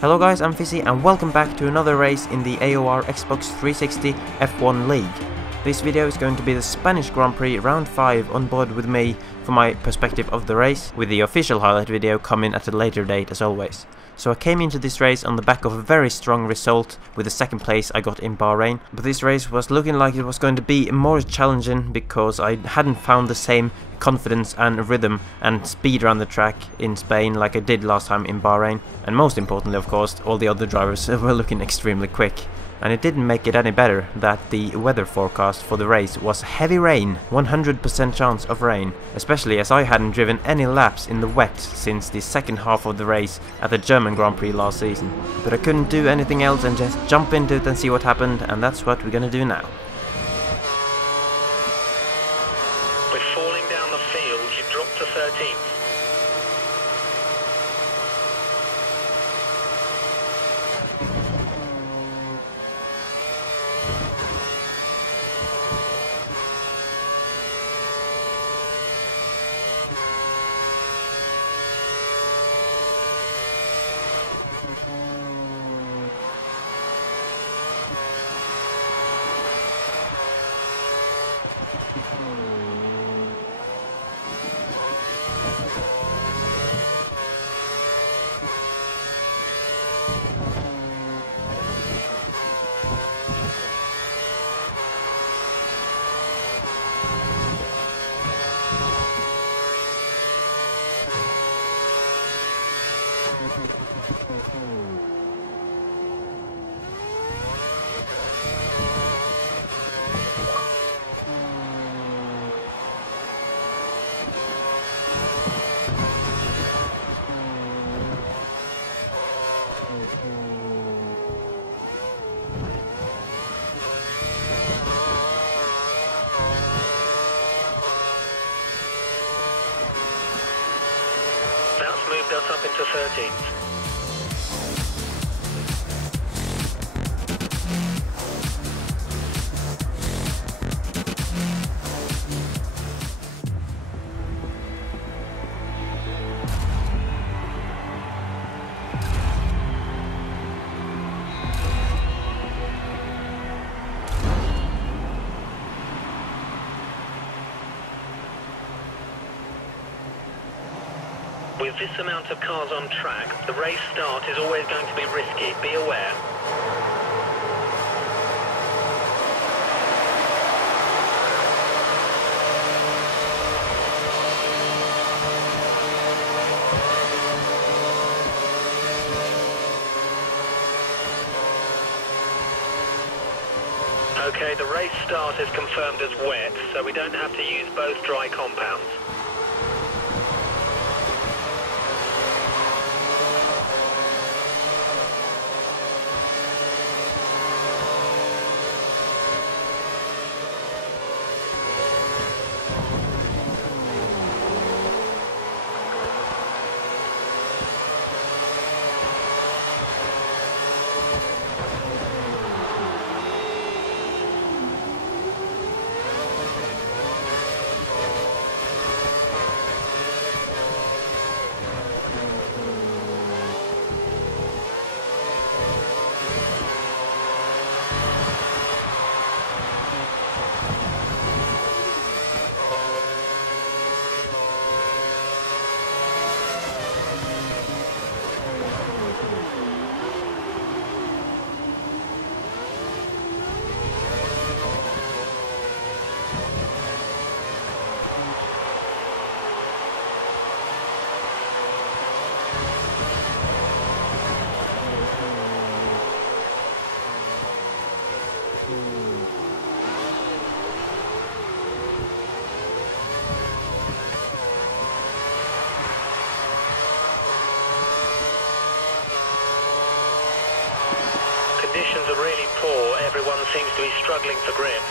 Hello guys, I'm Fisi and welcome back to another race in the AOR Xbox 360 F1 League. This video is going to be the Spanish Grand Prix round 5 on board with me from my perspective of the race, with the official highlight video coming at a later date as always. So I came into this race on the back of a very strong result with the second place I got in Bahrain, but this race was looking like it was going to be more challenging because I hadn't found the same confidence and rhythm and speed around the track in Spain like I did last time in Bahrain, and most importantly of course all the other drivers were looking extremely quick. And it didn't make it any better that the weather forecast for the race was heavy rain, 100% chance of rain, especially as I hadn't driven any laps in the wet since the second half of the race at the German Grand Prix last season. But I couldn't do anything else and just jump into it and see what happened, and that's what we're gonna do now. We're falling down the field, you've dropped to 13th. That's moved us up into 13th. With this amount of cars on track, the race start is always going to be risky. Be aware. Okay, the race start is confirmed as wet, so we don't have to use both dry compounds. Conditions are really poor, everyone seems to be struggling for grip.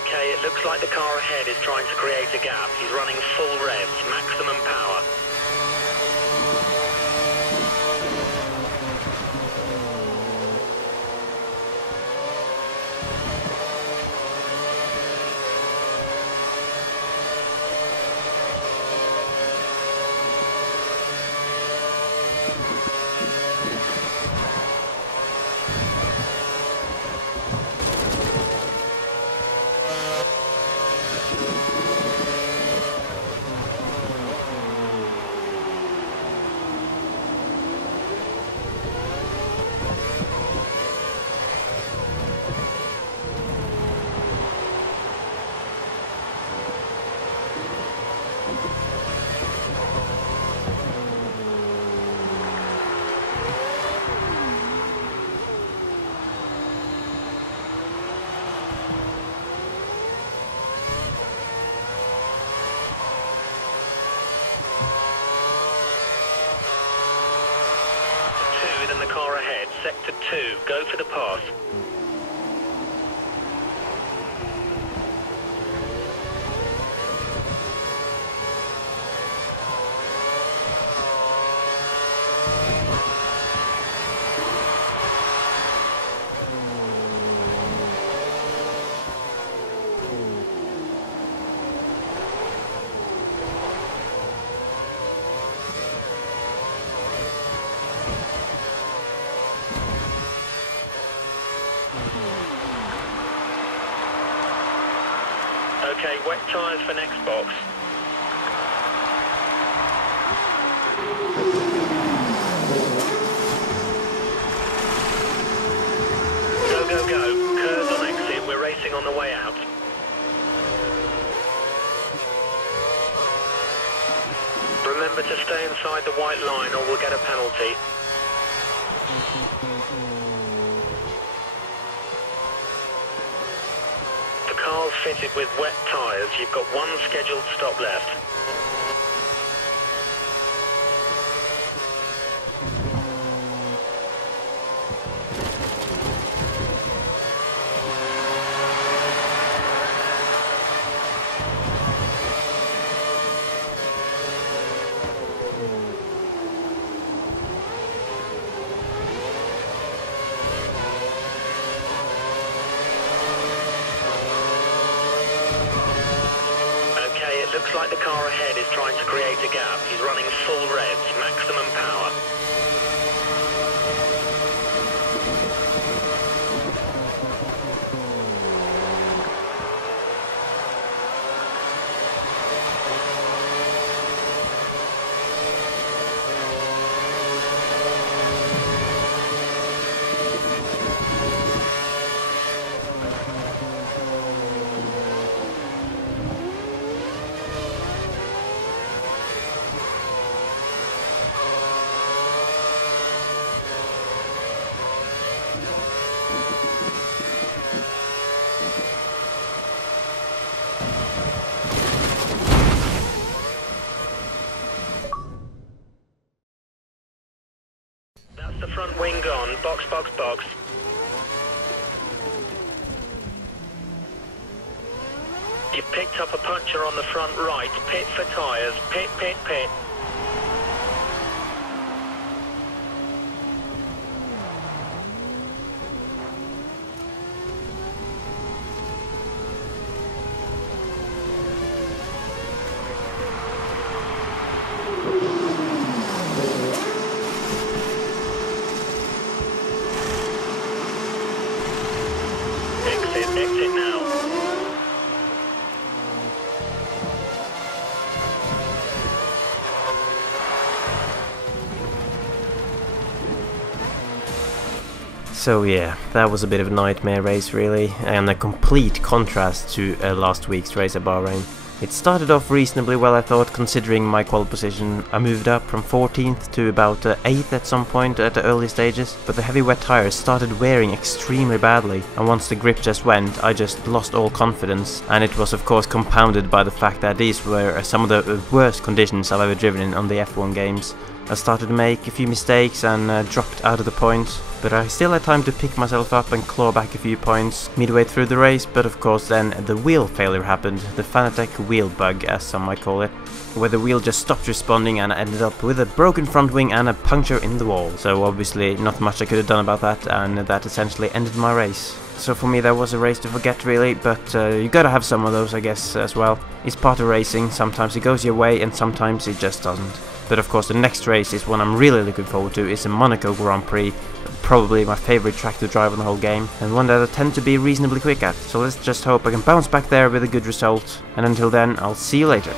Okay, it looks like the car ahead is trying to create a gap. He's running full revs, maximum power. Then the car ahead, sector 2, go for the pass. Okay, wet tyres for next box. Go, go, go. Curves on exit. We're racing on the way out. Remember to stay inside the white line or we'll get a penalty. The car's fitted with wet tyres. You've got one scheduled stop left. It looks like the car ahead is trying to create a gap. He's running full revs, maximum power. The front wing gone. Box, box, box. You picked up a puncture on the front right. Pit for tyres. Pit, pit, pit. Exit now. So yeah, that was a bit of a nightmare race really, and a complete contrast to last week's race at Bahrain. It started off reasonably well, I thought, considering my qual position. I moved up from 14th to about 8th at some point at the early stages, but the heavy wet tires started wearing extremely badly, and once the grip just went, I just lost all confidence, and it was of course compounded by the fact that these were some of the worst conditions I've ever driven in on the F1 games. I started to make a few mistakes and dropped out of the points, but I still had time to pick myself up and claw back a few points midway through the race. But of course then the wheel failure happened, the Fanatec wheel bug as some might call it, where the wheel just stopped responding and I ended up with a broken front wing and a puncture in the wall. So obviously not much I could have done about that, and that essentially ended my race. So for me that was a race to forget really, but you gotta have some of those I guess as well. It's part of racing, sometimes it goes your way and sometimes it just doesn't. But of course the next race is one I'm really looking forward to. It's the Monaco Grand Prix, probably my favourite track to drive on the whole game, and one that I tend to be reasonably quick at. So let's just hope I can bounce back there with a good result, and until then I'll see you later.